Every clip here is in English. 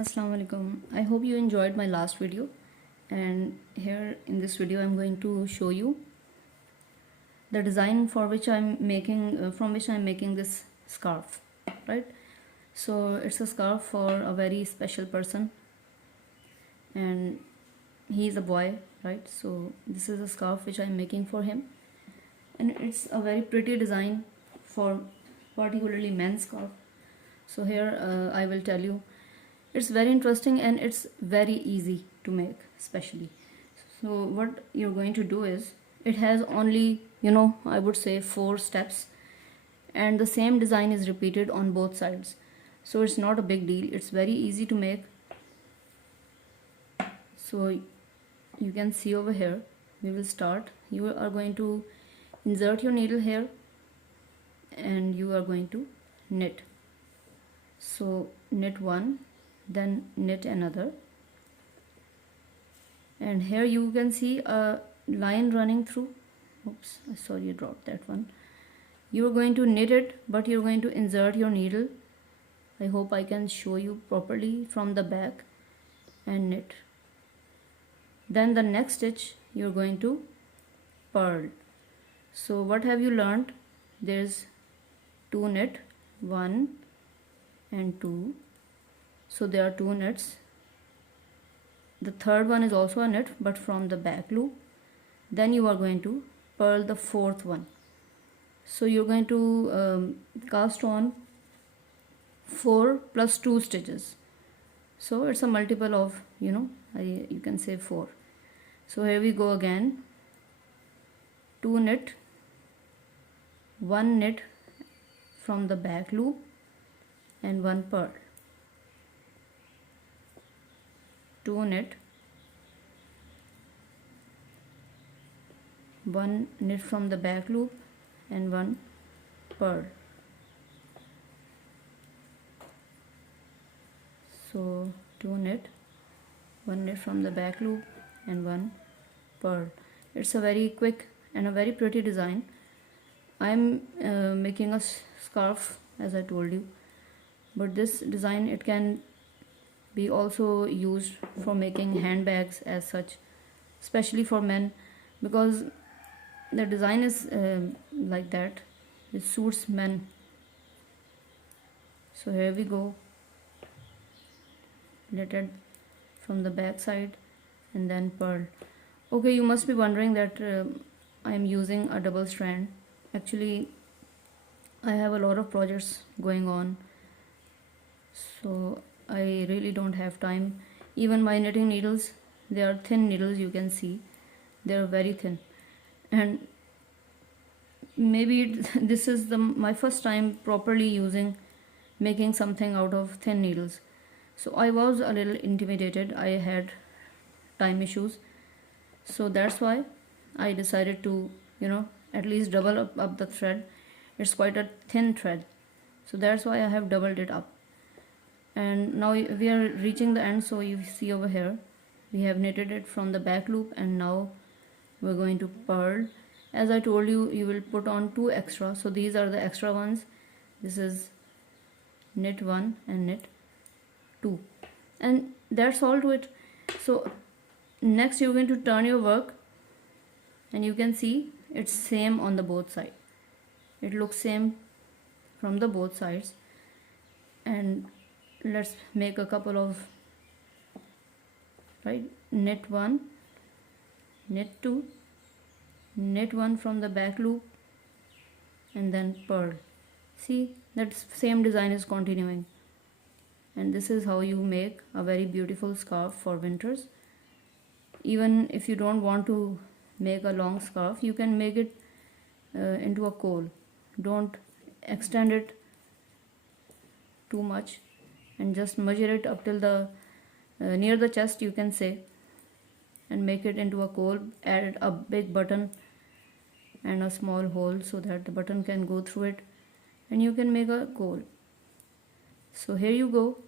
Assalamu alaikum. I hope you enjoyed my last video, and here in this video I'm going to show you the design for which I'm making from which I'm making this scarf, right? So it's a scarf for a very special person, and he's a boy, right? So this is a scarf which I'm making for him, and it's a very pretty design for particularly men's scarf. So here I will tell you, it's very interesting and it's very easy to make. Especially, so what you're going to do is, it has only, I would say 4 steps, and the same design is repeated on both sides, so it's not a big deal. It's very easy to make. So you can see over here, we will start. You are going to insert your needle here, and you are going to knit. So knit one, then knit another, and here you can see a line running through. Oops, sorry, I dropped that one. You are going to knit it, but you're going to insert your needle. I hope I can show you properly from the back, and knit. Then the next stitch you're going to purl. So what have you learned? There's 2 knit, 1 and 2. So there are 2 knits. The third one is also a knit, but from the back loop. Then you are going to purl the 4th one. So you're going to cast on 4 plus 2 stitches. So it's a multiple of, you can say 4. So here we go again. 2 knit, 1 knit from the back loop, and 1 purl. 2 knit, 1 knit from the back loop, and 1 purl. So 2 knit, 1 knit from the back loop, and 1 purl. It's a very quick and a very pretty design. I'm making a scarf, as I told you, but this design, it can be also used for making handbags as such, especially for men, because the design is like that. It suits men. So here we go. Knit it from the back side and then purl. Okay, you must be wondering that I am using a double strand. Actually, I have a lot of projects going on, so I really don't have time. Even my knitting needles, they are thin needles, you can see. They are very thin. And maybe this is my first time properly making something out of thin needles. So I was a little intimidated. I had time issues. So that's why I decided to, at least double up the thread. It's quite a thin thread. So that's why I have doubled it up. And now we are reaching the end. So you see over here, we have knitted it from the back loop, and now we're going to purl. As I told you, you will put on 2 extra. So these are the extra ones. This is knit 1 and knit 2, and that's all to it. So next you're going to turn your work, and you can see it's same on the both sides. It looks same from the both sides. And let's make a couple of, right, knit 1, knit 2, knit 1 from the back loop, and then purl. See, that same design is continuing. And this is how you make a very beautiful scarf for winters. Even if you don't want to make a long scarf, you can make it into a cowl. Don't extend it too much, and just measure it up till the near the chest, you can say, and make it into a cowl. Add a big button and a small hole so that the button can go through it, and you can make a cowl. So here you go.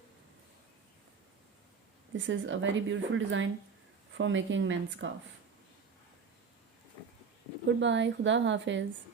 This is a very beautiful design for making men's scarf. Goodbye. Khuda Hafiz.